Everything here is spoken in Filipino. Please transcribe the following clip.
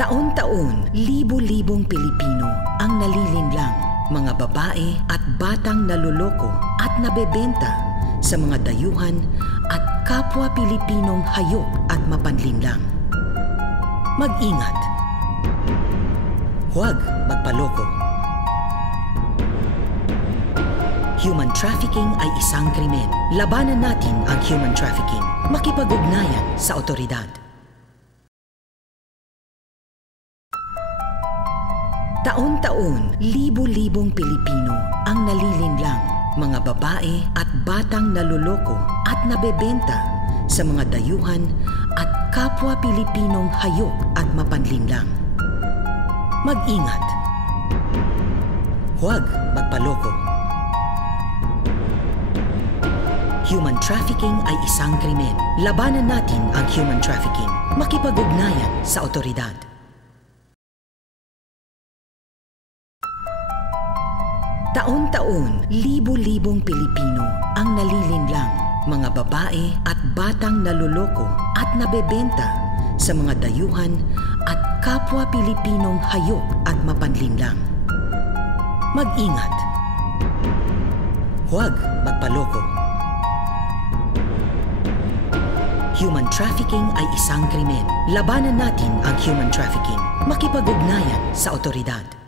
Taon-taon, libo-libong Pilipino ang nalilinlang, mga babae at batang naluloko at nabebenta sa mga dayuhan at kapwa Pilipinong hayop at mapanlinlang. Mag-ingat. Huwag magpaloko. Human trafficking ay isang krimen. Labanan natin ang human trafficking. Makipag-ugnayan sa otoridad. Taon-taon, libo-libong Pilipino ang nalilinlang, mga babae at batang naluloko at nabebenta sa mga dayuhan at kapwa Pilipinong hayop at mapanlinlang. Mag-ingat. Huwag magpaloko. Human trafficking ay isang krimen. Labanan natin ang human trafficking. Makipag-ugnayan sa otoridad. Taon-taon, libo-libong Pilipino ang nalilinlang, mga babae at batang naluloko at nabebenta sa mga dayuhan at kapwa Pilipinong hayop at mapanlinlang. Mag-ingat. Huwag magpaloko. Human trafficking ay isang krimen. Labanan natin ang human trafficking. Makipag-ugnayan sa otoridad.